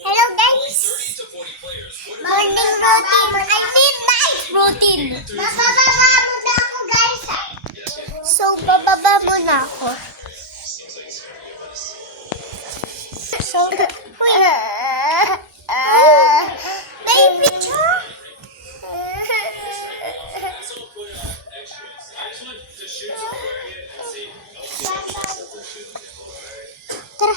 Hello guys! Morning routine! I mean night routine! Bababa muna ako guys! So, bababa muna ako. So, baby Joe! Tara!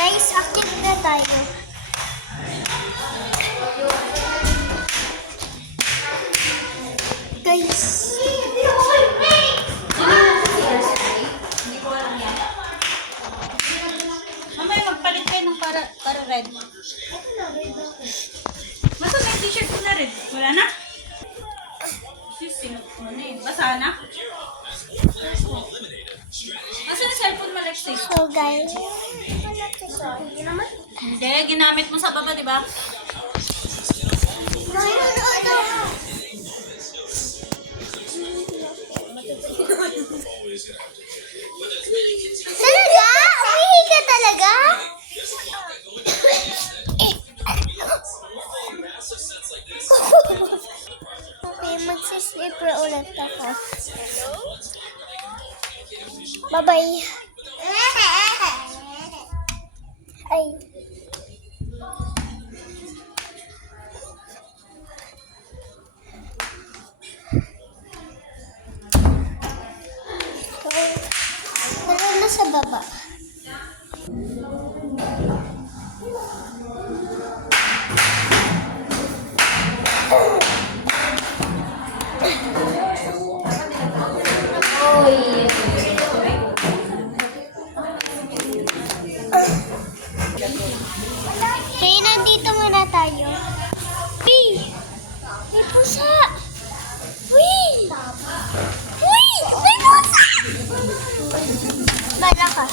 Guys, active na tayo. Guys. Mamaya magpalit kayo ng para red. Masa may t-shirt ko na red? Wala na? Sising mo na eh. Basa na? Masa na cellphone mo, Lexi? So guys. Hindi, ginamit mo sa baba, di ba? Talaga? Umihi ka talaga? Okay, magsisleeper ulit ako. Bye-bye. Ay. Meron na sa baba. Okay, nandito muna tayo. Uy! May pusa! Uy! Uy! May pusa! Bala ka.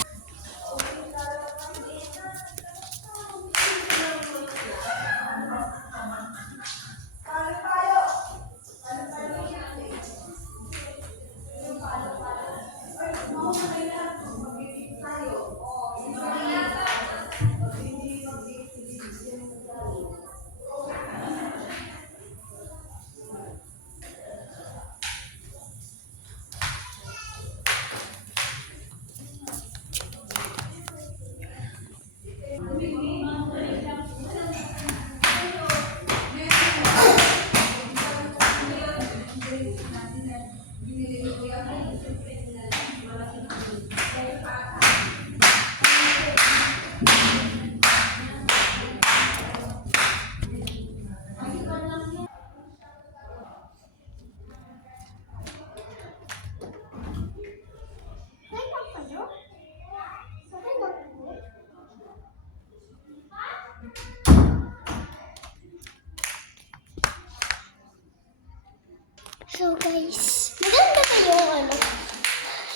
So guys, maganda na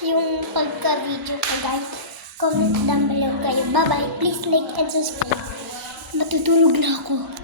yung pagka-video ko guys. Comment down below kayo. Bye bye. Please like and subscribe. Matutulog na ako.